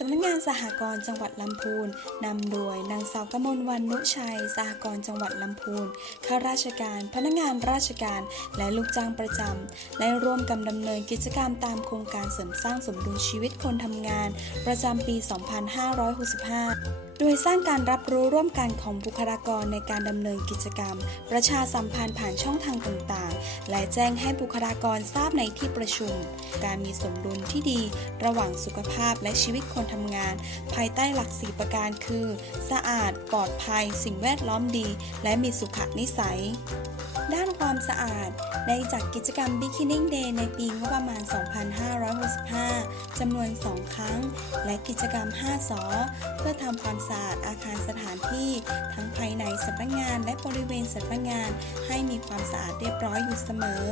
สำนักงานสหกรณ์จังหวัดลำพูนนำโดยนางสาวกมลวันนุชัย สหกรณ์จังหวัดลำพูนข้าราชการ พนักงานราชการ และลูกจ้างประจำและร่วมกันดำเนินกิจกรรมตามโครงการเสริมสร้างสมดุลชีวิตคนทำงาน ประจำปี 2565 โดยสร้างการรับรู้ร่วมกันของบุคลากรในการดำเนินกิจกรรม ประชาสัมพันธ์ผ่านช่องทางต่างๆ และแจ้งให้บุคลากรทราบในที่ประชุม การมีสมดุลที่ดี ระหว่างสุขภาพและชีวิตคนทำงาน ภายใต้หลัก4ประการคือ สะอาด ปลอดภัย สิ่งแวดล้อมดี และมีสุขนิสัยด้านความสะอาด ได้จัดกิจกรรม Beginning Day ในปีงบประมาณ 2565 จำนวน 2 ครั้ง และกิจกรรม 5 สอ เพื่อทำความสะอาดอาคารสถานที่ ทั้งภายในสำนักงานและบริเวณสำนักงาน ให้มีความสะอาดเรียบร้อยอยู่เสมอ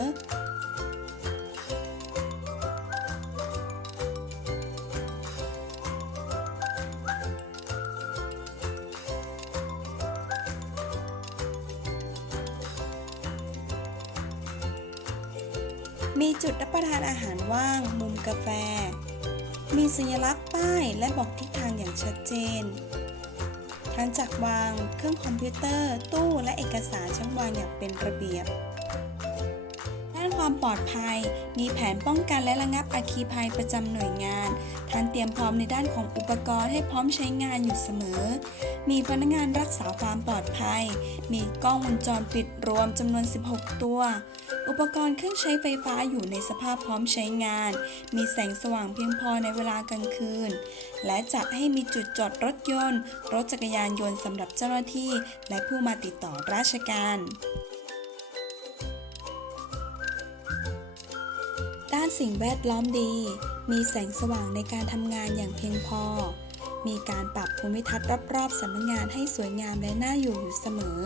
มีจุดรับประทานอาหารว่าง มุมกาแฟ มีสัญลักษณ์ป้ายและบอกทิศทางอย่างชัดเจน ทั้งจักวางเครื่องคอมพิวเตอร์ ตู้และเอกสารชั้นวางอย่างเป็นระเบียบ ความปลอดภัย มีแผนป้องกันและระงับอัคคีภัยประจำหน่วยงาน ท่านเตรียมพร้อมในด้านของอุปกรณ์ให้พร้อมใช้งานอยู่เสมอ มีพนักงานรักษาความปลอดภัย มีกล้องวงจรปิดรวมจำนวน 16 ตัว อุปกรณ์เครื่องใช้ไฟฟ้าอยู่ในสภาพพร้อมใช้งาน มีแสงสว่างเพียงพอในเวลากลางคืน และจัดให้มีจุดจอดรถยนต์ รถจักรยานยนต์สำหรับเจ้าหน้าที่ และผู้มาติดต่อราชการ สิ่งแวดล้อมดี มีแสงสว่างในการทำงานอย่างเพียงพอ มีการปรับภูมิทัศน์รอบๆสำนักงานให้สวยงามและน่าอยู่อยู่เสมอ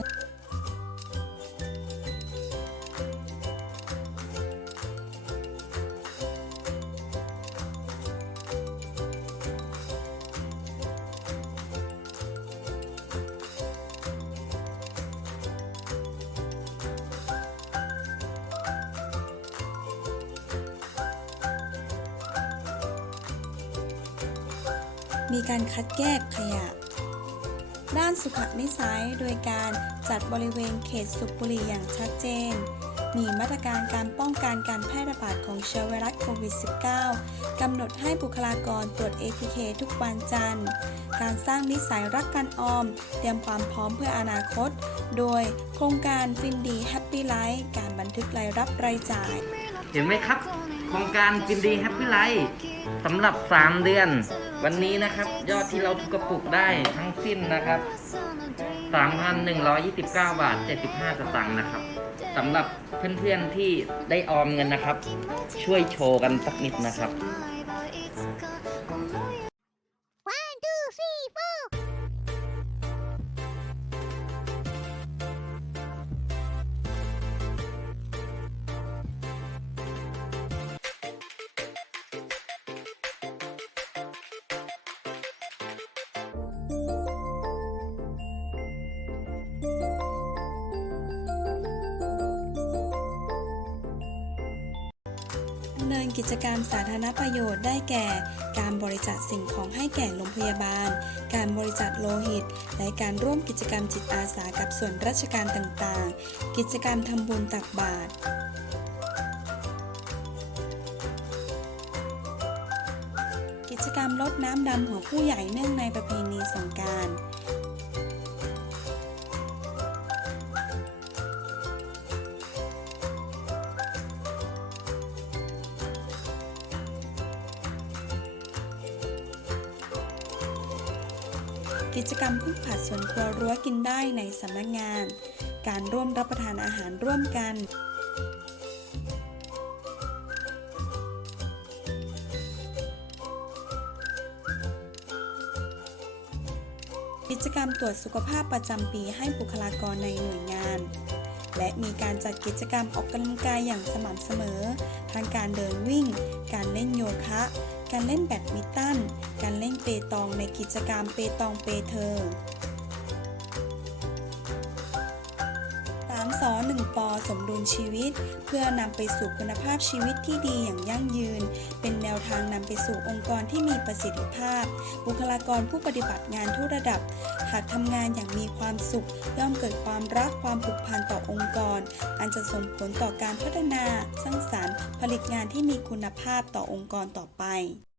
มีการคัดแยกขยะ ด้านสุขนิสัยโดยการจัดบริเวณเขตสุบบุรีอย่างชัดเจน มีมาตรการการป้องกันการแพร่ระบาดของเชื้อไวรัสโควิด -19 กำหนดให้บุคลากรตรวจ ATK ทุกวันจันทร์ การสร้างนิสัยรักการออม เตรียมความพร้อมเพื่ออนาคต โดยโครงการฟินดีแฮปปี้ไลฟ์การบันทึกรายรับรายจ่าย เห็นไหมครับ โครงการกินดีแฮปปี้ไลท์สำหรับ 3 เดือน วันนี้นะครับ ยอดที่เราทุกกระปุกได้ทั้งสิ้นนะครับ3,129 บาท 75 สตางค์นะครับสำหรับ เพื่อนๆที่ได้ออมเงินนะครับ ช่วยโชว์กันสักนิดนะครับำเนินกิจการมสาธารณประโยชน์ได้แก่ การบริจาคสิ่งของให้แก่โรงพยาบาล การบริจาคโลหิต และการร่วมกิจกรรมจิตอาสากับส่วนราชการต่างๆ กิจกรรมทำบุญตักบาตรกิจกรรมลดน้ำดำหัวผู้ใหญ่เนื่องในประเพณีสงกราร กิจกรรมพืชผัดสวนครัวรั้วกินได้ในสำนักงาน การร่วมรับประทานอาหารร่วมกันกิจกรรมตรวจสุขภาพประจำปีให้บุคลากรในหน่วยงาน และมีการจัดกิจกรรมออกกำลังกายอย่างสม่ำเสมอทั้งการเดินวิ่ง การเล่นโยคะ การเล่นแบดมินตัน การเล่นเปตองในกิจกรรมเปตองเปเธอ อ1ปอสมดุลชีวิต เพื่อนำไปสู่คุณภาพชีวิตที่ดีอย่างยั่งยืน เป็นแนวทางนำไปสู่องค์กรที่มีประสิทธิภาพ บุคลากรผู้ปฏิบัติงานทุกระดับ หากทำงานอย่างมีความสุข ย่อมเกิดความรักความผูกพันต่อองค์กร อันจะส่งผลต่อการพัฒนา สร้างสรรค์ ผลิตงานที่มีคุณภาพต่อองค์กรต่อไป